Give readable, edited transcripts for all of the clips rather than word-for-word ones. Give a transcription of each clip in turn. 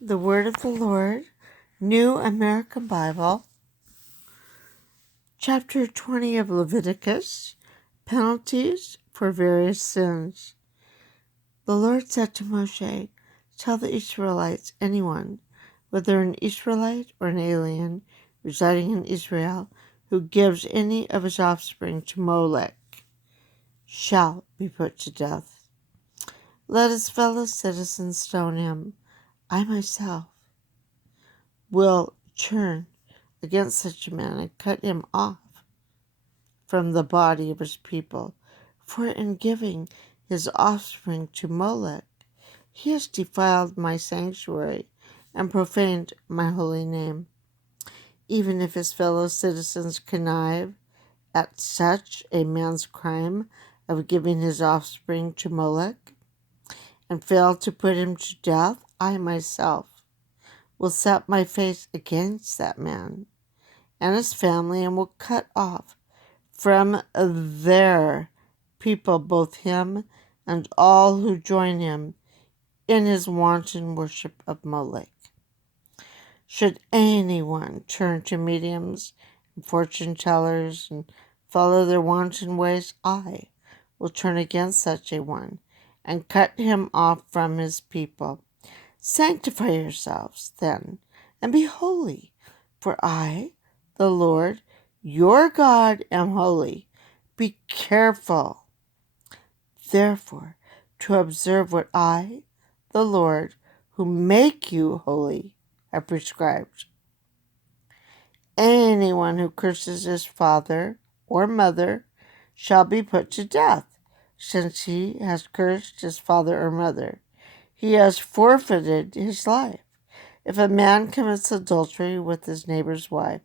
The Word of the Lord, New American Bible, Chapter 20 of Leviticus, Penalties for Various Sins. The Lord said to Moshe, "Tell the Israelites, anyone, whether an Israelite or an alien residing in Israel, who gives any of his offspring to Molech, shall be put to death. Let his fellow citizens stone him. I myself will turn against such a man and cut him off from the body of his people. For in giving his offspring to Molech, he has defiled my sanctuary and profaned my holy name. Even if his fellow citizens connive at such a man's crime of giving his offspring to Molech and fail to put him to death, I myself will set my face against that man and his family and will cut off from their people both him and all who join him in his wanton worship of Molech. Should anyone turn to mediums and fortune tellers and follow their wanton ways, I will turn against such a one and cut him off from his people. Sanctify yourselves, then, and be holy, for I, the Lord, your God, am holy. Be careful, therefore, to observe what I, the Lord, who make you holy, have prescribed. Anyone who curses his father or mother shall be put to death, since he has cursed his father or mother. He has forfeited his life. If a man commits adultery with his neighbor's wife,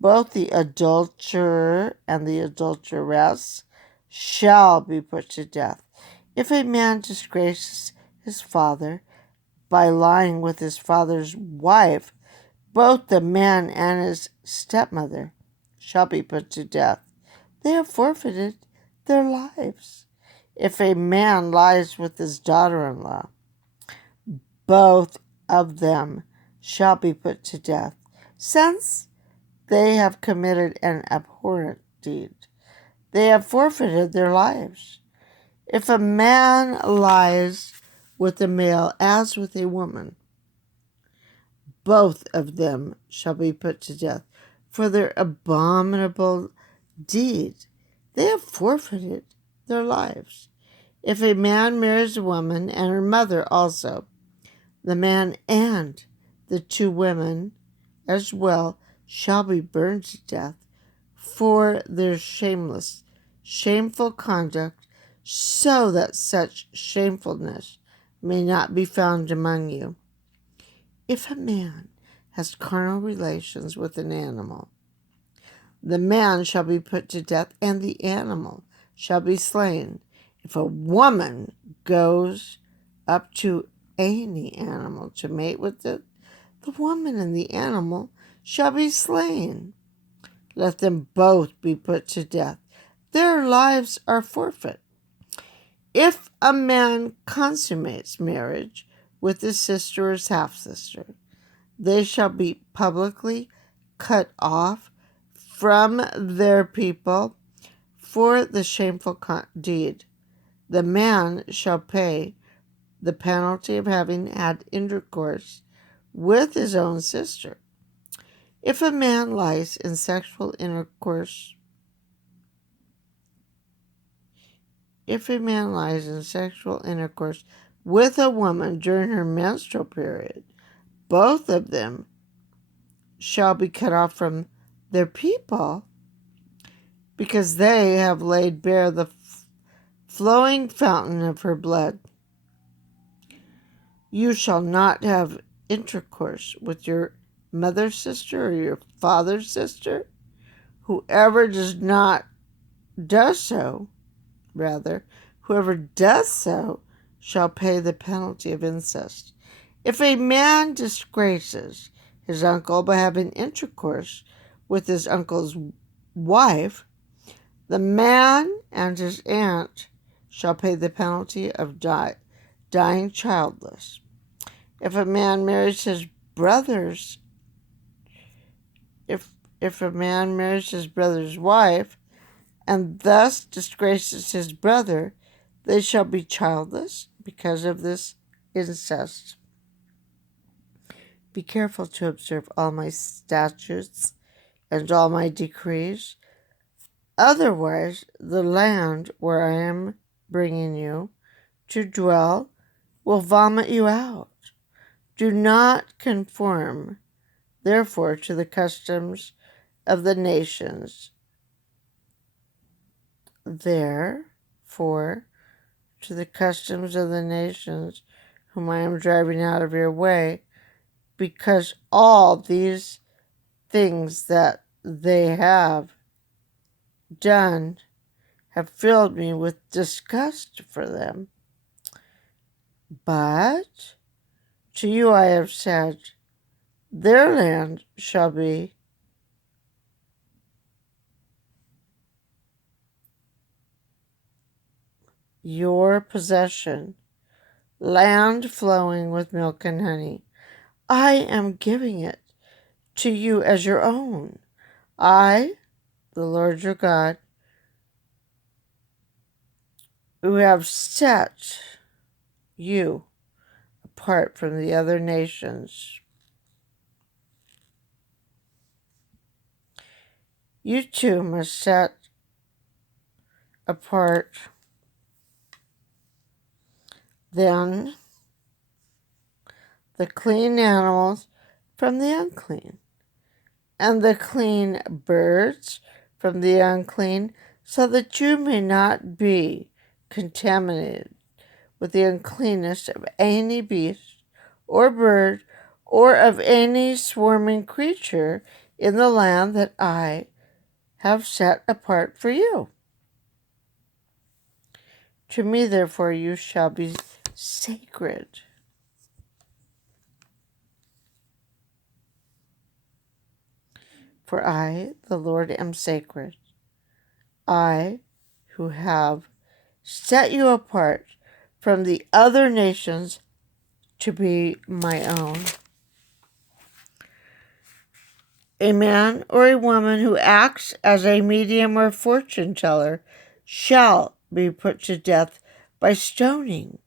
both the adulterer and the adulteress shall be put to death. If a man disgraces his father by lying with his father's wife, both the man and his stepmother shall be put to death. They have forfeited their lives. If a man lies with his daughter-in-law, both of them shall be put to death, since they have committed an abhorrent deed. They have forfeited their lives. If a man lies with a male as with a woman, both of them shall be put to death for their abominable deed. They have forfeited their lives. If a man marries a woman and her mother also, the man and the two women as well shall be burned to death for their shameful conduct, so that such shamefulness may not be found among you. If a man has carnal relations with an animal, the man shall be put to death, and the animal shall be slain. If a woman goes up to any animal to mate with it, the woman and the animal shall be slain. Let them both be put to death. Their lives are forfeit. If a man consummates marriage with his sister or his half-sister, they shall be publicly cut off from their people for the shameful deed. The man shall pay the penalty of having had intercourse with his own sister. If a man lies in sexual intercourse with a woman during her menstrual period, both of them shall be cut off from their people, because they have laid bare the flowing fountain of her blood. You shall not have intercourse with your mother's sister or your father's sister. Whoever does so shall pay the penalty of incest. If a man disgraces his uncle by having intercourse with his uncle's wife, the man and his aunt shall pay the penalty of dying childless. If a man marries his brother's if a man marries his brother's wife, and thus disgraces his brother, they shall be childless because of this incest. Be careful to observe all my statutes and all my decrees. Otherwise, the land where I am bringing you to dwell will vomit you out. Do not conform, therefore, to the customs of the nations. Therefore, to the customs of the nations whom I am driving out of your way, because all these things that they have done have filled me with disgust for them. But to you I have said, their land shall be your possession, land flowing with milk and honey. I am giving it to you as your own. I, the Lord your God, who have set you apart from the other nations. You too must set apart then the clean animals from the unclean, and the clean birds from the unclean, so that you may not be contaminated with the uncleanness of any beast or bird or of any swarming creature in the land that I have set apart for you. To me, therefore, you shall be sacred. For I, the Lord, am sacred. I, who have set you apart from the other nations to be my own. A man or a woman who acts as a medium or fortune teller shall be put to death by stoning.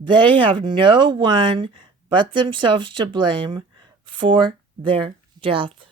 They have no one but themselves to blame for their death.